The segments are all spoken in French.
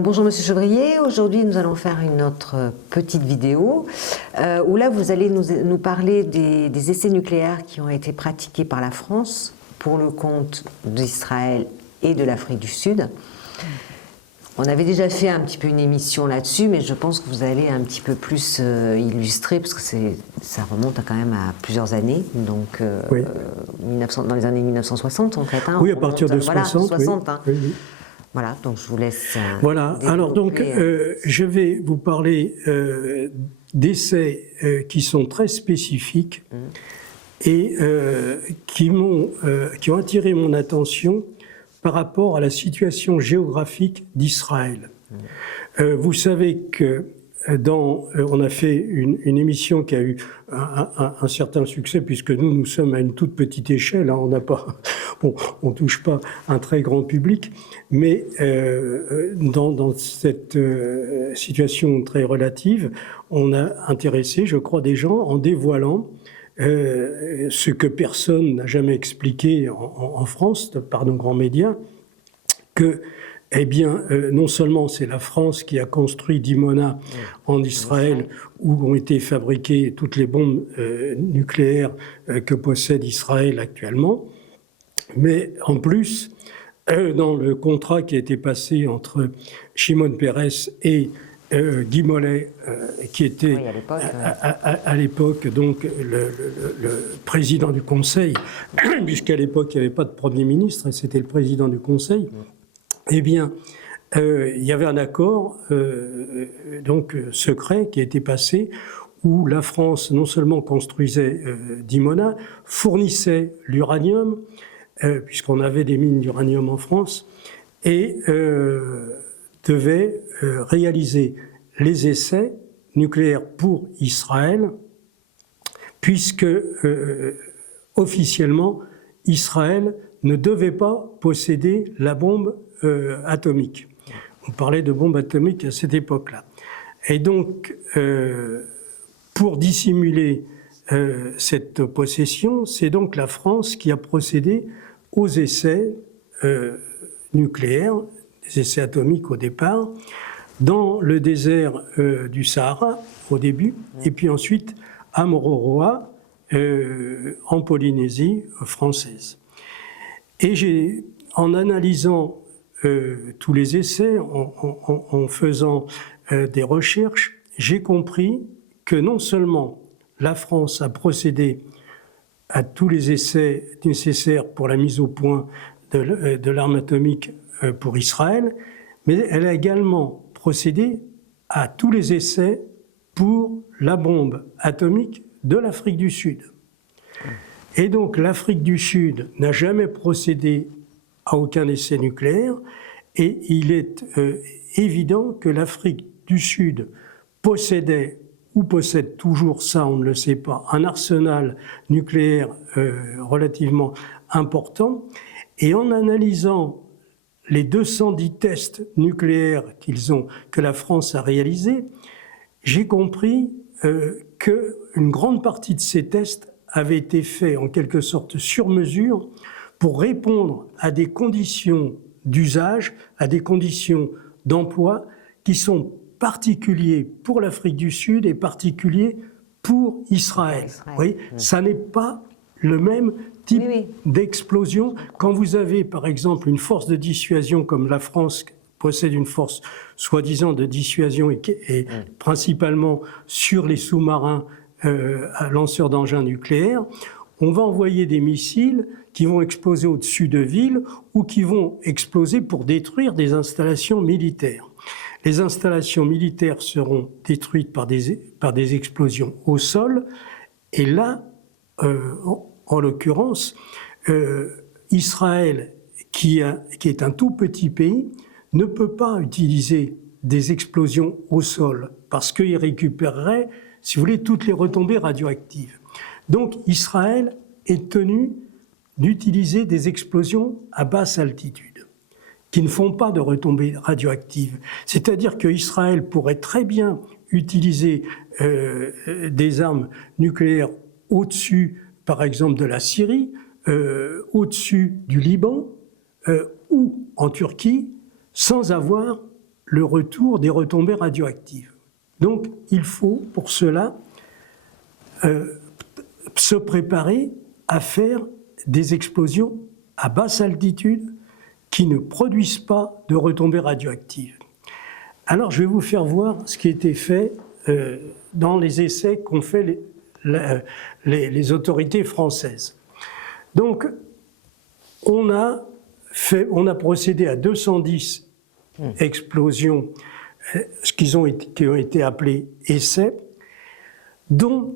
Bonjour Monsieur Chevrier, aujourd'hui nous allons faire une autre petite vidéo où là vous allez nous parler des essais nucléaires qui ont été pratiqués par la France pour le compte d'Israël et de l'Afrique du Sud. On avait déjà fait un petit peu une émission là-dessus, mais je pense que vous allez un petit peu plus illustrer, parce que ça remonte quand même à plusieurs années, donc oui. dans les années 1960 en fait. Hein, oui, à partir de 60. Voilà, 60 oui. hein. Oui, oui. Voilà, donc je vous laisse. Voilà, alors donc je vais vous parler d'essais qui sont très spécifiques et qui ont attiré mon attention par rapport à la situation géographique d'Israël. Vous savez que on a fait une émission qui a eu un certain succès, puisque nous sommes à une toute petite échelle, hein, on touche pas un très grand public, mais dans cette situation très relative, on a intéressé, je crois, des gens en dévoilant ce que personne n'a jamais expliqué en France par nos grands médias, que eh bien, non seulement c'est la France qui a construit Dimona en Israël, où ont été fabriquées toutes les bombes nucléaires que possède Israël actuellement, mais en plus, dans le contrat qui a été passé entre Shimon Peres et Guy Mollet, qui était à l'époque donc le président du Conseil, puisqu'à l'époque il n'y avait pas de Premier ministre, et c'était le président du Conseil. Eh bien, il y avait un accord donc secret qui a été passé, où la France non seulement construisait Dimona, fournissait l'uranium, puisqu'on avait des mines d'uranium en France, et devait réaliser les essais nucléaires pour Israël, puisque officiellement Israël ne devait pas posséder la bombe atomique. On parlait de bombe atomique à cette époque-là. Et donc, pour dissimuler cette possession, c'est donc la France qui a procédé aux essais nucléaires, des essais atomiques au départ, dans le désert du Sahara au début, et puis ensuite à Mururoa, en Polynésie française. Et en analysant tous les essais, en faisant des recherches, j'ai compris que non seulement la France a procédé à tous les essais nécessaires pour la mise au point de l'arme atomique pour Israël, mais elle a également procédé à tous les essais pour la bombe atomique de l'Afrique du Sud. Et donc l'Afrique du Sud n'a jamais procédé à aucun essai nucléaire, et il est évident que l'Afrique du Sud possédait, ou possède toujours, ça on ne le sait pas, un arsenal nucléaire relativement important. Et en analysant les 210 tests nucléaires que la France a réalisés, j'ai compris qu'une grande partie de ces tests avaient été faits en quelque sorte sur mesure pour répondre à des conditions d'usage, à des conditions d'emploi qui sont particuliers pour l'Afrique du Sud et particuliers pour Israël. Oui, ça n'est pas le même type d'explosion. Quand vous avez, par exemple, une force de dissuasion comme la France possède une force soi-disant de dissuasion et principalement sur les sous-marins lanceurs d'engins nucléaires, on va envoyer des missiles qui vont exploser au-dessus de villes ou qui vont exploser pour détruire des installations militaires. Les installations militaires seront détruites par des explosions au sol, et là, en l'occurrence, Israël, qui est un tout petit pays, ne peut pas utiliser des explosions au sol, parce qu'il récupérerait, si vous voulez, toutes les retombées radioactives. Donc Israël est tenu d'utiliser des explosions à basse altitude, qui ne font pas de retombées radioactives. C'est-à-dire qu'Israël pourrait très bien utiliser des armes nucléaires au-dessus, par exemple, de la Syrie, au-dessus du Liban ou en Turquie, sans avoir le retour des retombées radioactives. Donc il faut pour cela se préparer à faire des explosions à basse altitude qui ne produisent pas de retombées radioactives. Alors je vais vous faire voir ce qui a été fait dans les essais qu'ont fait les autorités françaises. Donc on a procédé à 210 explosions qui ont été appelées essais, dont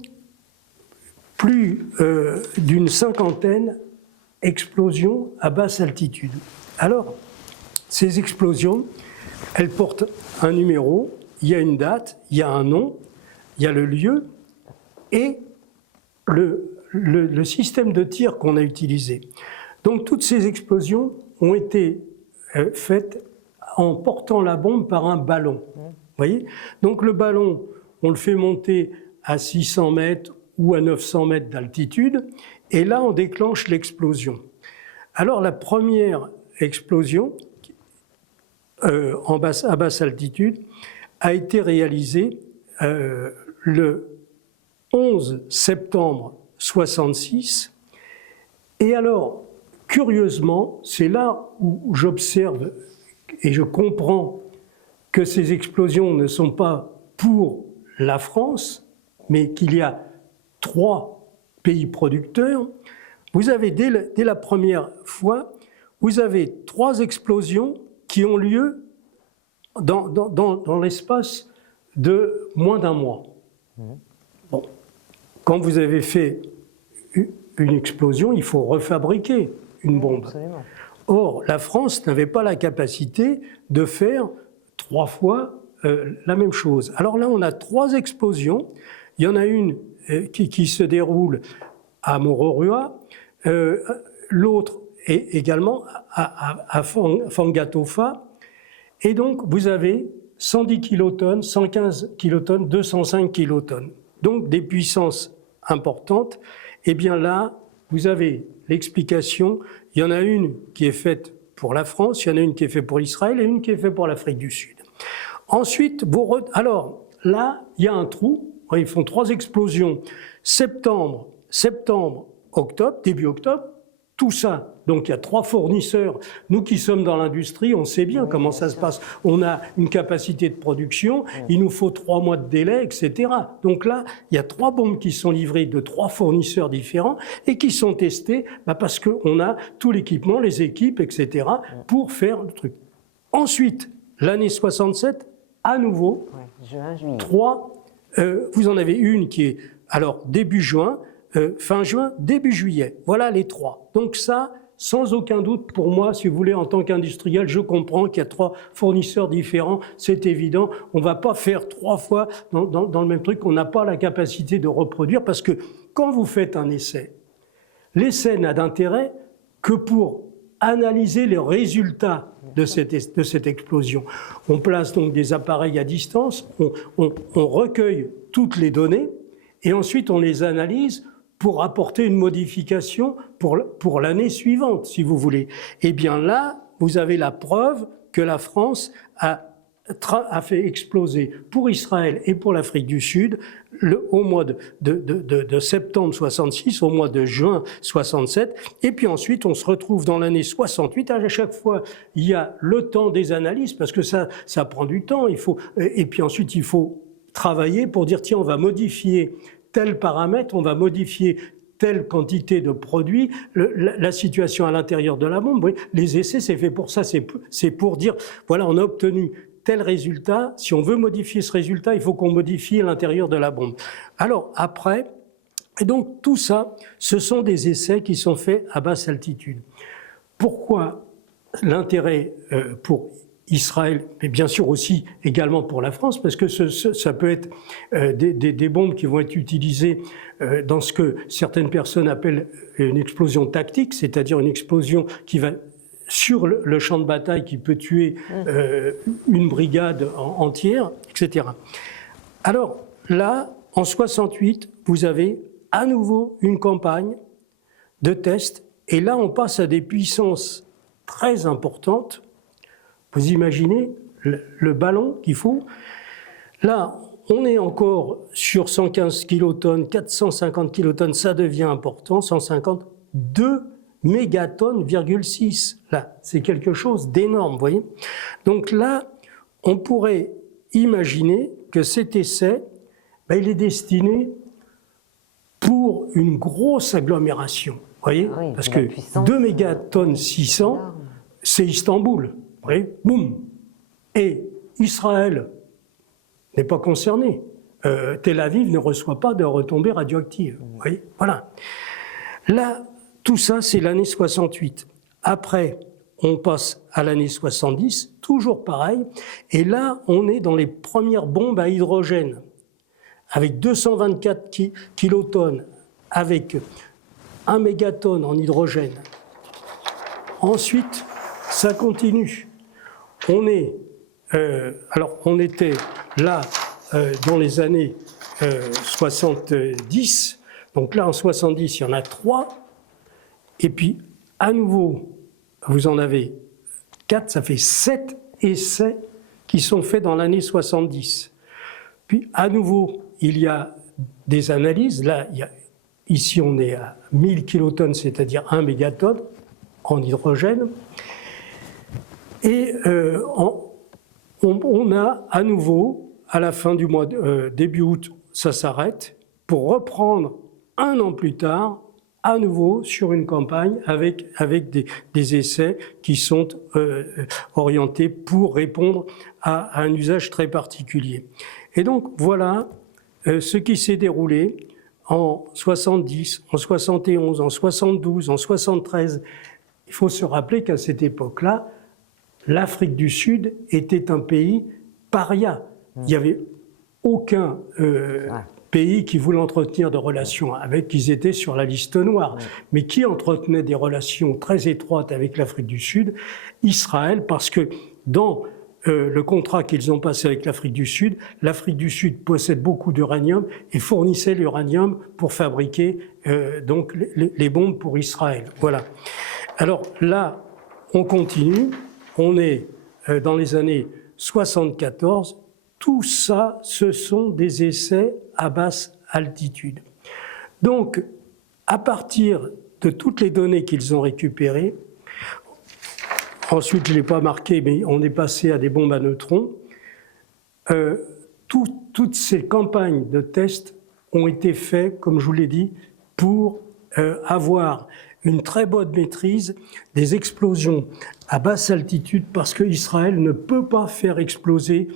plus d'une cinquantaine explosions à basse altitude. Alors, ces explosions, elles portent un numéro, il y a une date, il y a un nom, il y a le lieu et le système de tir qu'on a utilisé. Donc toutes ces explosions ont été faites en portant la bombe par un ballon. Vous voyez ? Donc le ballon, on le fait monter à 600 mètres ou à 900 mètres d'altitude, et là on déclenche l'explosion. Alors la première explosion à basse altitude a été réalisée le 11 septembre 1966, et alors curieusement, c'est là où j'observe et je comprends que ces explosions ne sont pas pour la France, mais qu'il y a 3 pays producteurs. Vous avez, dès la première fois, vous avez 3 explosions qui ont lieu dans l'espace de moins d'un mois. Bon. Quand vous avez fait une explosion, il faut refabriquer une bombe. Absolument. Or, la France n'avait pas la capacité de faire 3 fois la même chose. Alors là, on a 3 explosions. Il y en a une qui se déroule à Mororua, l'autre est également à Fangatofa. Et donc, vous avez 110 kilotonnes, 115 kilotonnes, 205 kilotonnes. Donc, des puissances importantes. Et bien là, vous avez l'explication. Il y en a une qui est faite pour la France, il y en a une qui est faite pour Israël et une qui est faite pour l'Afrique du Sud. Ensuite, alors là, il y a un trou. Ils font 3 explosions. Septembre, octobre, début octobre, tout ça. Donc il y a 3 fournisseurs. Nous qui sommes dans l'industrie, on sait bien comment ça se passe. On a une capacité de production, il nous faut 3 mois de délai, etc. Donc là, il y a 3 bombes qui sont livrées de 3 fournisseurs différents et qui sont testées parce qu'on a tout l'équipement, les équipes, etc. pour faire le truc. Ensuite, l'année 67, à nouveau, Juin, juillet. 3. Vous en avez une qui est alors début juin, fin juin, début juillet. Voilà les 3. Donc ça, sans aucun doute, pour moi, si vous voulez, en tant qu'industriel, je comprends qu'il y a 3 fournisseurs différents, c'est évident. On ne va pas faire 3 fois dans le même truc, on n'a pas la capacité de reproduire, parce que quand vous faites un essai, l'essai n'a d'intérêt que pour analyser les résultats de cette explosion. On place donc des appareils à distance, on recueille toutes les données et ensuite on les analyse pour apporter une modification pour l'année suivante, si vous voulez. Et bien là, vous avez la preuve que la France a fait exploser pour Israël et pour l'Afrique du Sud au mois de septembre 66, au mois de juin 67, et puis ensuite on se retrouve dans l'année 68. À chaque fois, il y a le temps des analyses, parce que ça prend du temps, et puis ensuite il faut travailler pour dire tiens, on va modifier tel paramètre, on va modifier telle quantité de produits, la situation à l'intérieur de la bombe. Vous voyez, les essais, c'est fait pour ça, c'est pour dire voilà, on a obtenu tel résultat, si on veut modifier ce résultat, il faut qu'on modifie l'intérieur de la bombe. Alors après, et donc tout ça, ce sont des essais qui sont faits à basse altitude. Pourquoi l'intérêt pour Israël, mais bien sûr aussi également pour la France, parce que ça peut être des bombes qui vont être utilisées dans ce que certaines personnes appellent une explosion tactique, c'est-à-dire une explosion qui va sur le champ de bataille qui peut tuer une brigade entière, etc. Alors là, en 68, vous avez à nouveau une campagne de tests, et là on passe à des puissances très importantes. Vous imaginez le ballon qu'il faut. Là, on est encore sur 115 kilotonnes, 450 kilotonnes, ça devient important, 150, 2 mégatonnes, 6. Là, c'est quelque chose d'énorme, vous voyez. Donc là, on pourrait imaginer que cet essai, il est destiné pour une grosse agglomération, vous voyez, ah oui, parce que 2 mégatonnes 600, c'est Istanbul, vous voyez, boum. Et Israël n'est pas concerné. Tel Aviv ne reçoit pas de retombées radioactives, vous voyez, voilà. Là, tout ça, c'est l'année 68. Après, on passe à l'année 70, toujours pareil, et là, on est dans les premières bombes à hydrogène, avec 224 kilotonnes, avec 1 mégatonne en hydrogène. Ensuite, ça continue. On est, alors on était là dans les années 70, donc là en 70, il y en a 3, et puis à nouveau, vous en avez 4, ça fait 7 essais qui sont faits dans l'année 70. Puis à nouveau, il y a des analyses. Là, ici, on est à 1000 kilotonnes, c'est-à-dire 1 mégatonne en hydrogène. Et on a à nouveau, à la fin du mois, début août, ça s'arrête, pour reprendre 1 an plus tard, à nouveau sur une campagne avec des essais qui sont orientés pour répondre à un usage très particulier. Et donc voilà ce qui s'est déroulé en 70, en 71, en 72, en 73. Il faut se rappeler qu'à cette époque-là, l'Afrique du Sud était un pays paria. Il n'y avait aucun pays qui voulait entretenir de relations avec, ils étaient sur la liste noire. Mais qui entretenait des relations très étroites avec l'Afrique du Sud? Israël, parce que dans le contrat qu'ils ont passé avec l'Afrique du Sud possède beaucoup d'uranium et fournissait l'uranium pour fabriquer donc les bombes pour Israël. Voilà. Alors là, on continue, on est dans les années 74. Tout ça, ce sont des essais à basse altitude. Donc, à partir de toutes les données qu'ils ont récupérées, ensuite je ne l'ai pas marqué, mais on est passé à des bombes à neutrons, toutes ces campagnes de tests ont été faites, comme je vous l'ai dit, pour avoir une très bonne maîtrise des explosions à basse altitude, parce qu'Israël ne peut pas faire exploser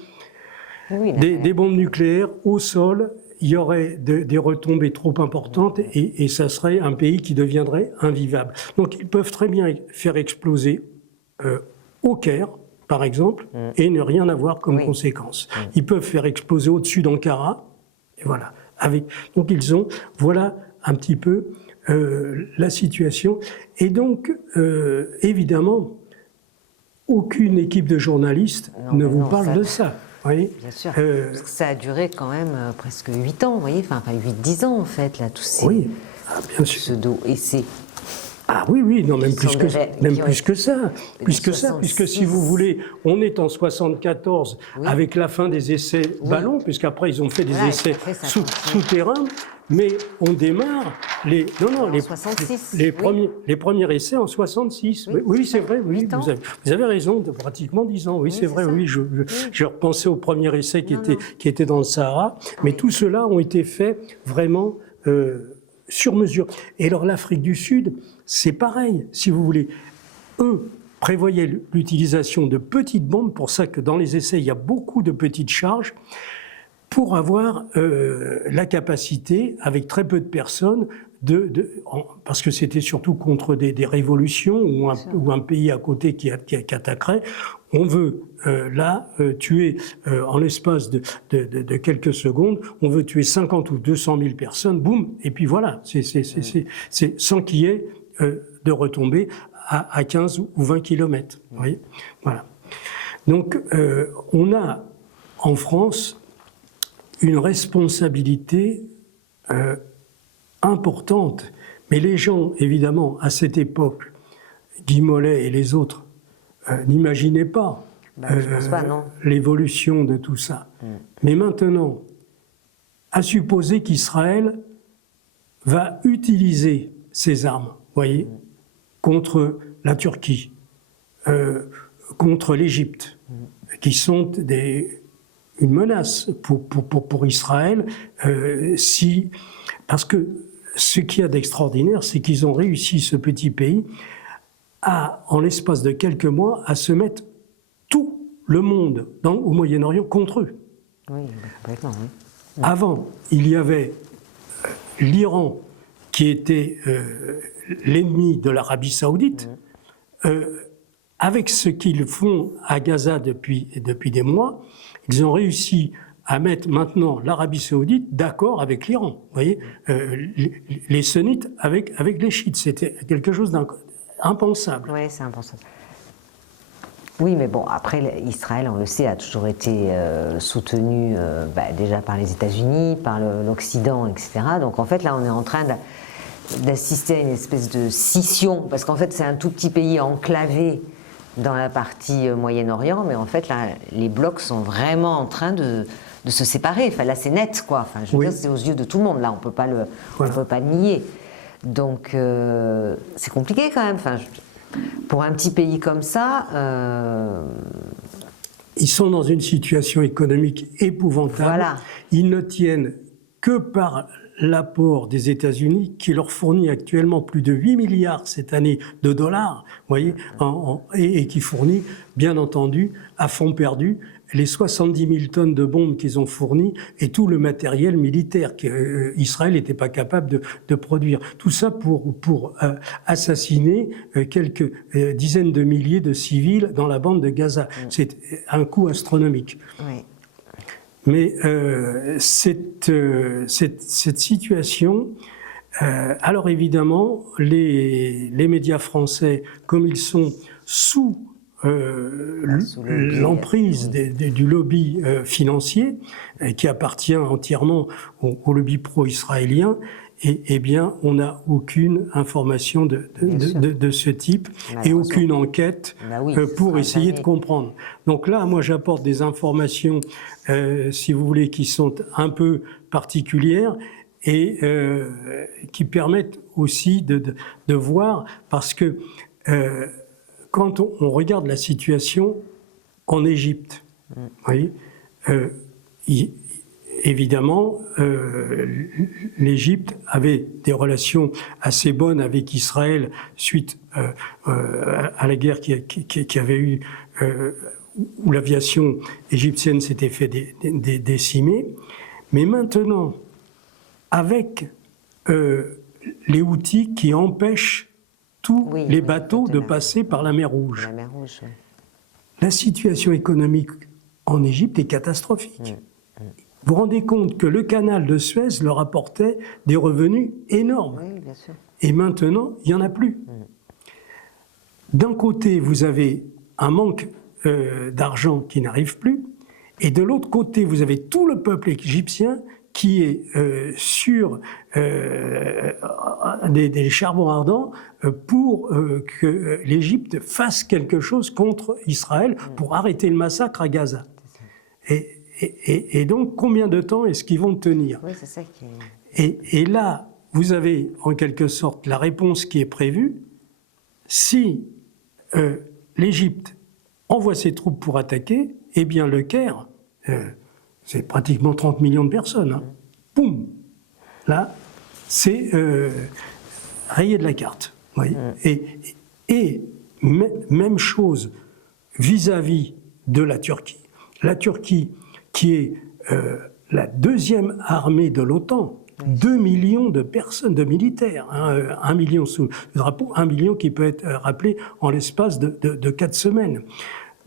des bombes nucléaires au sol. Il y aurait des retombées trop importantes et ça serait un pays qui deviendrait invivable. Donc ils peuvent très bien faire exploser au Caire, par exemple, et ne rien avoir comme conséquence. Ils peuvent faire exploser au-dessus d'Ankara, et voilà. Donc ils ont, voilà un petit peu la situation. Et donc, évidemment, aucune équipe de journalistes ne vous parle de ça. Oui. Bien sûr, parce que ça a duré quand même presque 8 ans, vous voyez, enfin 8-10 ans en fait, là, tous ces pseudo-essais. Ah oui, non, même plus que ça, puisque si vous voulez, on est en 74 avec la fin des essais ballons, puisqu'après ils ont fait des essais souterrains, mais on démarre les premiers essais en 66. Oui, c'est vrai, oui, vous avez raison, de pratiquement 10 ans, oui, c'est vrai, oui, je repensais au premier essai qui était dans le Sahara, mais tout cela ont été faits vraiment sur mesure. Et alors l'Afrique du Sud, c'est pareil, si vous voulez. Eux prévoyaient l'utilisation de petites bombes, pour ça que dans les essais, il y a beaucoup de petites charges, pour avoir la capacité, avec très peu de personnes, parce que c'était surtout contre des révolutions ou un pays à côté qui attaquerait. On veut tuer en l'espace de quelques secondes, on veut tuer 50 ou 200 000 personnes, boum, et puis voilà, c'est sans qu'il y ait de retombées à 15 ou 20 kilomètres. Vous voyez, voilà. Donc on a en France une responsabilité importante, mais les gens, évidemment, à cette époque, Guy Mollet et les autres, n'imaginaient pas je pense pas, non. l'évolution de tout ça. Mais maintenant, à supposer qu'Israël va utiliser ses armes, voyez, contre la Turquie, contre l'Égypte, qui sont une menace pour Israël, parce que ce qu'il y a d'extraordinaire, c'est qu'ils ont réussi, ce petit pays, en l'espace de quelques mois, à se mettre tout le monde au Moyen-Orient contre eux. Oui, complètement, oui. Avant, il y avait l'Iran qui était l'ennemi de l'Arabie Saoudite. Avec ce qu'ils font à Gaza depuis des mois, ils ont réussi à mettre maintenant l'Arabie Saoudite d'accord avec l'Iran. Vous voyez, les sunnites avec les chiites, c'était quelque chose d'impensable. Oui, c'est impensable. Oui, mais bon, après, Israël, on le sait, a toujours été soutenu déjà par les États-Unis, par l'Occident, etc. Donc en fait, là, on est en train d'assister à une espèce de scission, parce qu'en fait, c'est un tout petit pays enclavé dans la partie Moyen-Orient, mais en fait, là, les blocs sont vraiment en train de se séparer. Enfin, là, c'est net, quoi. Enfin, je veux dire, c'est aux yeux de tout le monde. Là, on peut pas le nier. Donc, c'est compliqué quand même. Enfin, pour un petit pays comme ça... Ils sont dans une situation économique épouvantable. Voilà. Ils ne tiennent que par l'apport des États-Unis, qui leur fournit actuellement plus de 8 milliards cette année de dollars, voyez, et qui fournit, bien entendu, à fond perdu, les 70 000 tonnes de bombes qu'ils ont fournies et tout le matériel militaire qu'Israël n'était pas capable de produire. Tout ça pour assassiner quelques dizaines de milliers de civils dans la bande de Gaza. C'est un coût astronomique. Oui. Mais cette situation, alors évidemment, les médias français, comme ils sont sous l'emprise du lobby financier, qui appartient entièrement au lobby pro-israélien, eh bien, on n'a aucune information de ce type et aucune enquête pour essayer de comprendre. Donc là, moi, j'apporte des informations, si vous voulez, qui sont un peu particulières et qui permettent aussi de voir, parce que quand on regarde la situation en Égypte, vous voyez, évidemment, l'Égypte avait des relations assez bonnes avec Israël suite à la guerre qui avait eu, où l'aviation égyptienne s'était fait décimer. Mais maintenant, avec les Houthis qui empêchent tous les bateaux de passer par la mer Rouge. La situation économique en Égypte est catastrophique. Vous vous rendez compte que le canal de Suez leur apportait des revenus énormes. Oui, bien sûr. Et maintenant, il n'y en a plus. D'un côté, vous avez un manque d'argent qui n'arrive plus, et de l'autre côté, vous avez tout le peuple égyptien qui est sur des charbons ardents pour que l'Égypte fasse quelque chose contre Israël pour arrêter le massacre à Gaza. Et donc, combien de temps est-ce qu'ils vont tenir? Oui, c'est ça qui est... et là, vous avez en quelque sorte la réponse qui est prévue. Si l'Égypte envoie ses troupes pour attaquer, eh bien le Caire, c'est pratiquement 30 millions de personnes. Hein. Boum! Là, c'est rayé de la carte. Voyez. Et même chose vis-à-vis de la Turquie. La Turquie, qui est la deuxième armée de l'OTAN, 2 millions de personnes, de militaires, hein, 1 million sous le drapeau, 1 million qui peut être rappelé en l'espace de 4 semaines.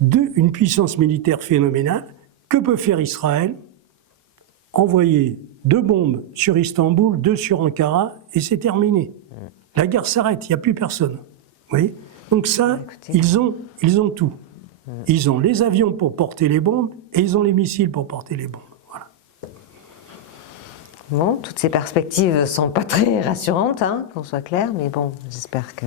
Une puissance militaire phénoménale. Que peut faire Israël? Envoyer 2 bombes sur Istanbul, 2 sur Ankara, et c'est terminé. La guerre s'arrête, il n'y a plus personne. Vous voyez? Donc ça, ils ont tout. Ils ont les avions pour porter les bombes et ils ont les missiles pour porter les bombes. Voilà. Bon, toutes ces perspectives ne sont pas très rassurantes, hein, qu'on soit clair, mais bon, j'espère que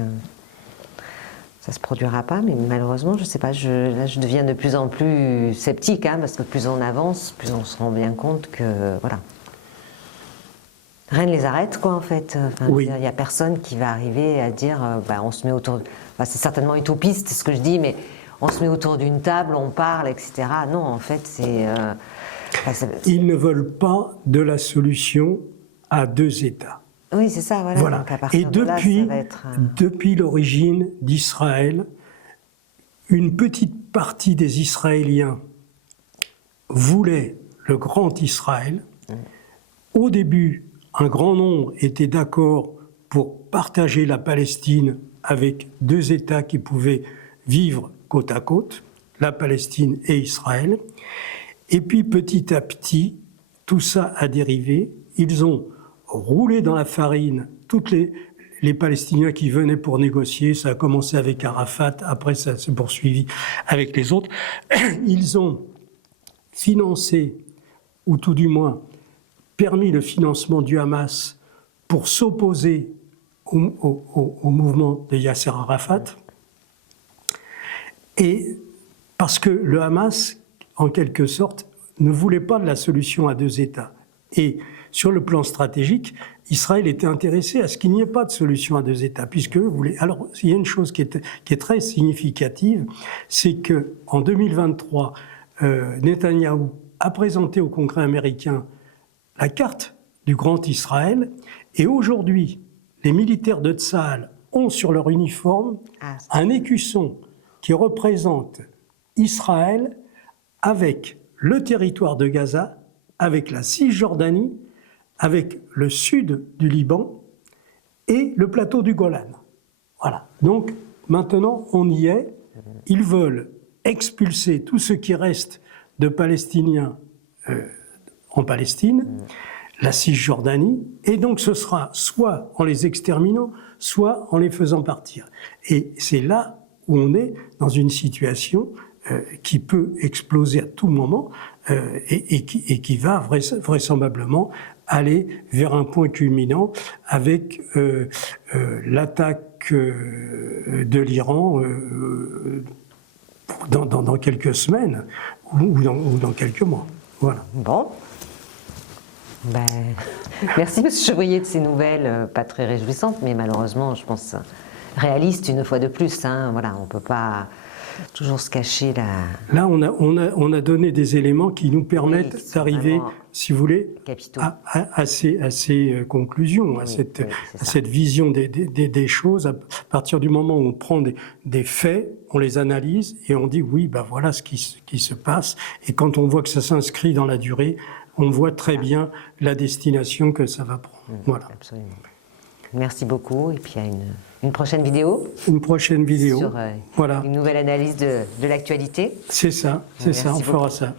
ça se produira pas, mais malheureusement, je ne sais pas, là je deviens de plus en plus sceptique, hein, parce que plus on avance, plus on se rend bien compte que, voilà, rien ne les arrête, quoi, en fait. Enfin, Oui. il n'y a personne qui va arriver à dire, on se met autour, enfin, c'est certainement utopiste ce que je dis, mais on se met autour d'une table, on parle, etc. Non, en fait, c'est... Ils ne veulent pas de la solution à 2 États. Oui, c'est ça, voilà. Voilà. Donc à partir Et de là, ça va être... depuis l'origine d'Israël, une petite partie des Israéliens voulait le grand Israël. Au début, un grand nombre était d'accord pour partager la Palestine avec 2 États qui pouvaient vivre côte à côte, la Palestine et Israël. Et puis petit à petit, tout ça a dérivé. Ils ont roulé dans la farine tous les Palestiniens qui venaient pour négocier. Ça a commencé avec Arafat, après ça s'est poursuivi avec les autres. Ils ont financé, ou tout du moins permis le financement du Hamas pour s'opposer au mouvement de Yasser Arafat. Et parce que le Hamas, en quelque sorte, ne voulait pas de la solution à 2 États. Et sur le plan stratégique, Israël était intéressé à ce qu'il n'y ait pas de solution à 2 États, puisque alors il y a une chose qui est très significative, c'est que en 2023, Netanyahou a présenté au Congrès américain la carte du Grand Israël, et aujourd'hui, les militaires de Tsahal ont sur leur uniforme un écusson qui représente Israël avec le territoire de Gaza, avec la Cisjordanie, avec le sud du Liban et le plateau du Golan. Voilà. Donc maintenant, on y est. Ils veulent expulser tout ce qui reste de Palestiniens en Palestine, la Cisjordanie, et donc ce sera soit en les exterminant, soit en les faisant partir. Et c'est là où on est dans une situation qui peut exploser à tout moment et qui va vraisemblablement aller vers un point culminant avec l'attaque de l'Iran dans quelques semaines ou dans quelques mois. Voilà. Bon. Ben, merci M. Chevrier de ces nouvelles pas très réjouissantes, mais malheureusement, je pense, réalistes une fois de plus. Hein. Voilà, on ne peut pas toujours se cacher là. Là, on a donné des éléments qui nous permettent d'arriver, si vous voulez, à ces conclusions, à cette vision des choses. À partir du moment où on prend des faits, on les analyse et on dit oui, ben voilà ce qui se passe. Et quand on voit que ça s'inscrit dans la durée, on voit très bien la destination que ça va prendre. Voilà. Absolument. Merci beaucoup et puis à une prochaine vidéo. Une prochaine vidéo. Sur voilà. Une nouvelle analyse de l'actualité. C'est ça, on fera ça.